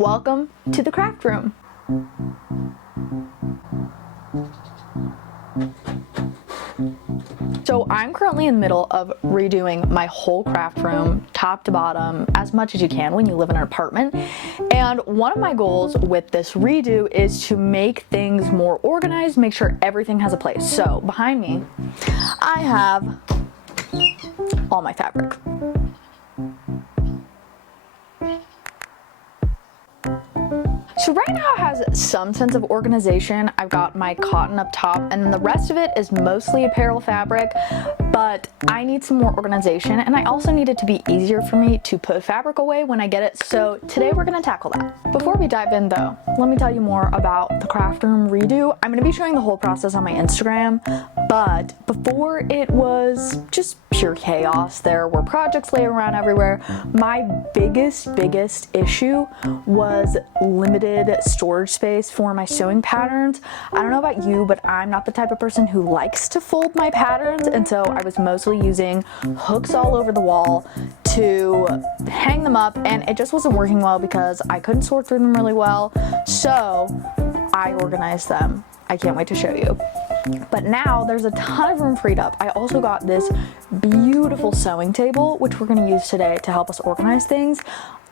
Welcome to the craft room. So I'm currently in the middle of redoing my whole craft room, top to bottom, as much as you can when you live in an apartment. And one of my goals with this redo is to make things more organized, make sure everything has a place. So behind me, I have all my fabric. So right now it has some sense of organization. I've got my cotton up top and then the rest of it is mostly apparel fabric, but I need some more organization and I also need it to be easier for me to put fabric away when I get it. So today we're gonna tackle that. Before we dive in though, let me tell you more about the craft room redo. I'm gonna be showing the whole process on my Instagram, but before it was just pure chaos. There were projects laying around everywhere. My biggest issue was limited storage space for my sewing patterns. I don't know about you, but I'm not the type of person who likes to fold my patterns, and so I was mostly using hooks all over the wall to hang them up, and it just wasn't working well because I couldn't sort through them really well, so I organized them. I can't wait to show you. But now there's a ton of room freed up. I also got this beautiful sewing table, which we're gonna use today to help us organize things.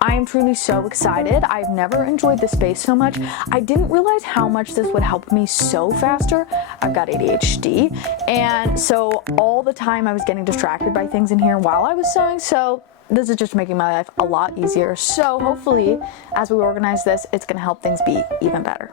I am truly so excited. I've never enjoyed this space so much. I didn't realize how much this would help me sew faster. I've got ADHD, and so all the time I was getting distracted by things in here while I was sewing, so this is just making my life a lot easier. So hopefully, as we organize this, it's gonna help things be even better.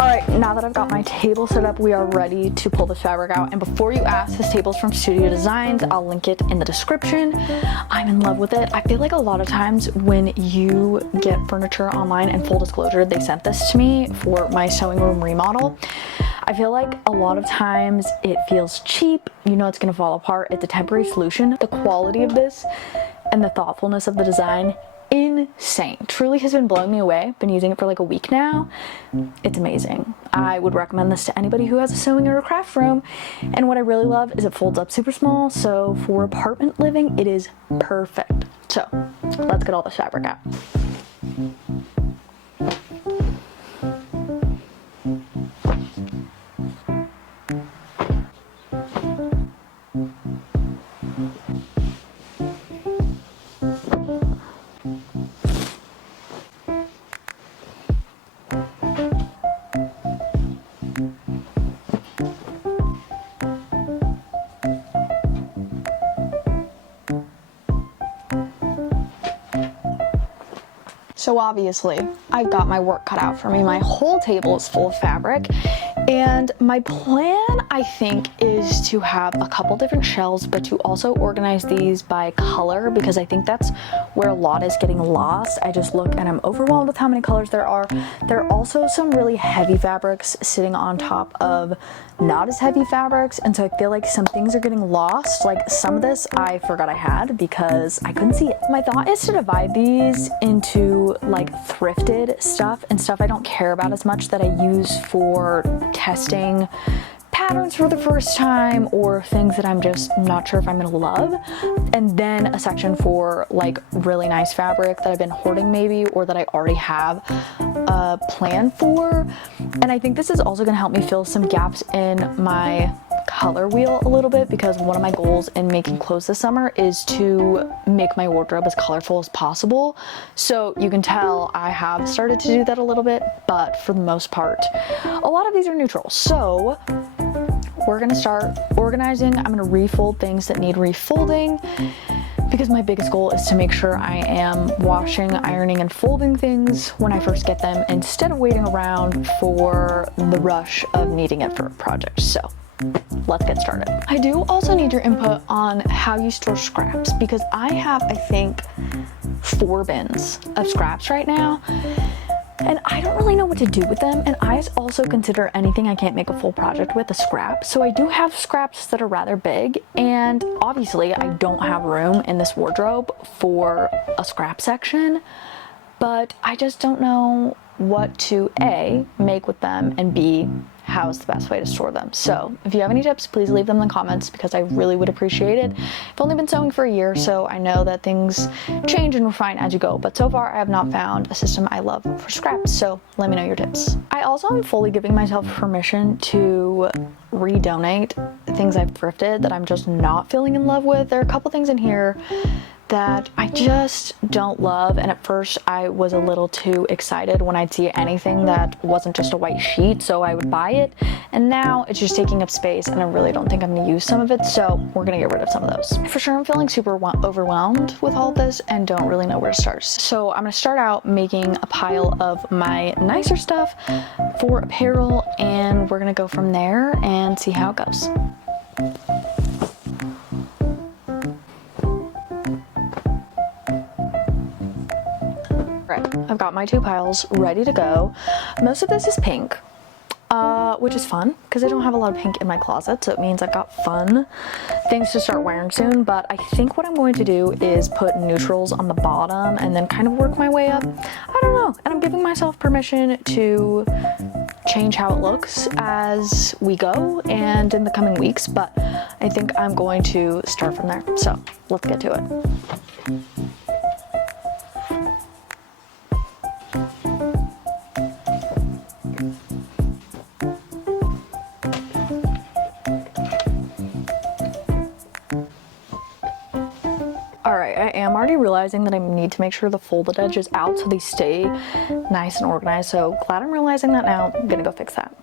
Alright, now that I've got my table set up, we are ready to pull this fabric out. And before you ask, this table's from Studio Designs. I'll link it in the description. I'm in love with it. I feel like a lot of times when you get furniture online, and full disclosure, they sent this to me for my sewing room remodel. I feel like a lot of times it feels cheap, you know it's gonna fall apart, it's a temporary solution. The quality of this and the thoughtfulness of the design, insane. Truly has been blowing me away. Been using it for like a week now. It's amazing. I would recommend this to anybody who has a sewing or a craft room. And what I really love is it folds up super small, so for apartment living, it is perfect. So let's get all this fabric out. So obviously, I've got my work cut out for me. My whole table is full of fabric, and my plan, I think, is to have a couple different shelves, but to also organize these by color, because I think that's where a lot is getting lost. I just look and I'm overwhelmed with how many colors there are. There are also some really heavy fabrics sitting on top of not as heavy fabrics, and so I feel like some things are getting lost. Like some of this I forgot I had because I couldn't see it. My thought is to divide these into like thrifted stuff and stuff I don't care about as much that I use for testing patterns for the first time or things that I'm just not sure if I'm gonna love, and then a section for like really nice fabric that I've been hoarding maybe, or that I already have a plan for. And I think this is also gonna help me fill some gaps in my color wheel a little bit, because one of my goals in making clothes this summer is to make my wardrobe as colorful as possible. So you can tell I have started to do that a little bit, but for the most part, a lot of these are neutral. So we're gonna start organizing. I'm gonna refold things that need refolding, because my biggest goal is to make sure I am washing, ironing, and folding things when I first get them, instead of waiting around for the rush of needing it for a project. So let's get started. I do also need your input on how you store scraps, because I have, I think, 4 bins of scraps right now, and I don't really know what to do with them. And I also consider anything I can't make a full project with a scrap. So I do have scraps that are rather big, and obviously I don't have room in this wardrobe for a scrap section, but I just don't know what to A, make with them, and B, how's the best way to store them. So if you have any tips, please leave them in the comments because I really would appreciate it. I've only been sewing for a year, so I know that things change and refine as you go, but so far I have not found a system I love for scraps, so let me know your tips. I also am fully giving myself permission to redonate things I've thrifted that I'm just not feeling in love with. There are a couple things in here that I just don't love, and at first I was a little too excited when I'd see anything that wasn't just a white sheet, so I would buy it, and now it's just taking up space and I really don't think I'm going to use some of it, so we're going to get rid of some of those. For sure I'm feeling super overwhelmed with all of this and don't really know where to start. So I'm going to start out making a pile of my nicer stuff for apparel, and we're going to go from there and see how it goes. I've got my 2 piles ready to go. Most of this is pink, which is fun because I don't have a lot of pink in my closet, so it means I've got fun things to start wearing soon. But I think what I'm going to do is put neutrals on the bottom and then kind of work my way up. I don't know, and I'm giving myself permission to change how it looks as we go and in the coming weeks, but I think I'm going to start from there. So let's get to it. Alright, I am already realizing that I need to make sure the folded edge is out so they stay nice and organized, so glad I'm realizing that now. I'm gonna go fix that.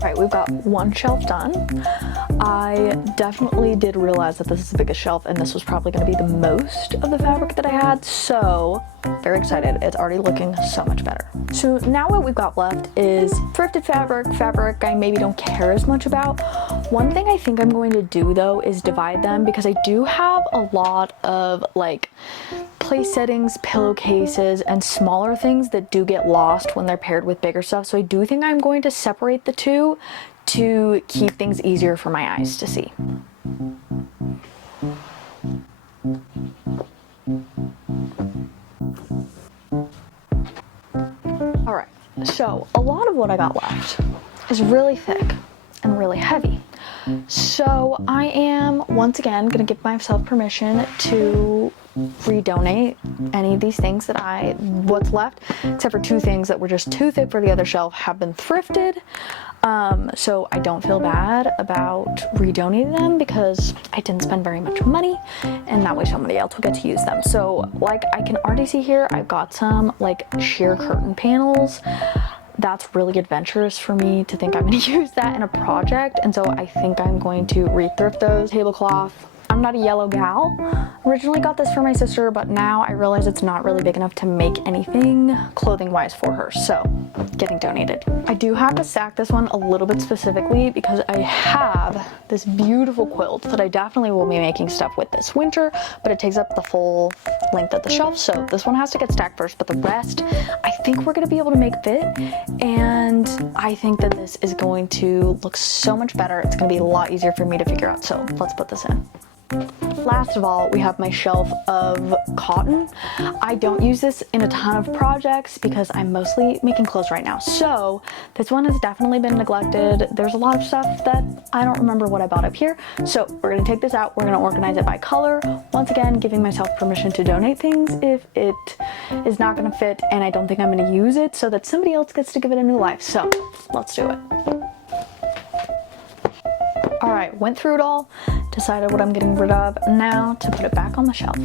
Alright, we've got one shelf done. I definitely did realize that this is the biggest shelf and this was probably going to be the most of the fabric that I had, so very excited. It's already looking so much better. So now what we've got left is thrifted fabric I maybe don't care as much about. One thing I think I'm going to do though is divide them because I do have a lot of like place settings, pillowcases, and smaller things that do get lost when they're paired with bigger stuff. So I do think I'm going to separate the two to keep things easier for my eyes to see. Alright, so a lot of what I got left is really thick and really heavy. So I am once again gonna give myself permission to redonate any of these things that what's left, except for 2 things that were just too thick for the other shelf, have been thrifted. So I don't feel bad about redonating them because I didn't spend very much money and that way somebody else will get to use them. So like I can already see here, I've got some like sheer curtain panels. That's really adventurous for me to think I'm going to use that in a project, and so I think I'm going to re-thrift those. Tablecloth. I'm not a yellow gal. Originally got this for my sister, but now I realize it's not really big enough to make anything clothing-wise for her, so getting donated. I do have to stack this one a little bit specifically because I have this beautiful quilt that I definitely will be making stuff with this winter, but it takes up the full length of the shelf, so this one has to get stacked first, but the rest I think we're going to be able to make fit, and I think that this is going to look so much better. It's going to be a lot easier for me to figure out, so let's put this in. Last of all, we have my shelf of cotton. I don't use this in a ton of projects because I'm mostly making clothes right now. So this one has definitely been neglected. There's a lot of stuff that I don't remember what I bought up here. So we're gonna take this out. We're gonna organize it by color. Once again, giving myself permission to donate things if it is not gonna fit and I don't think I'm gonna use it, so that somebody else gets to give it a new life. So let's do it. All right, went through it all, decided what I'm getting rid of. Now to put it back on the shelf.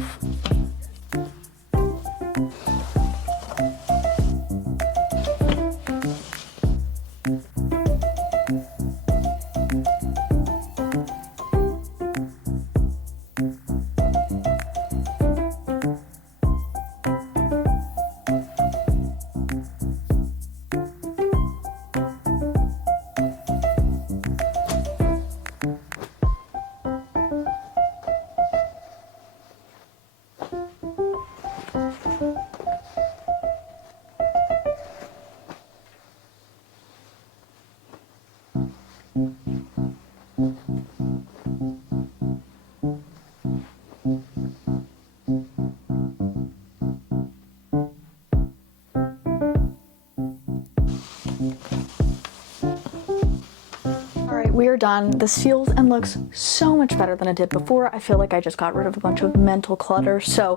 we are done. This feels and looks so much better than it did before. I feel like I just got rid of a bunch of mental clutter. So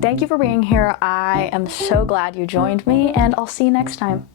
thank you for being here. I am so glad you joined me, and I'll see you next time.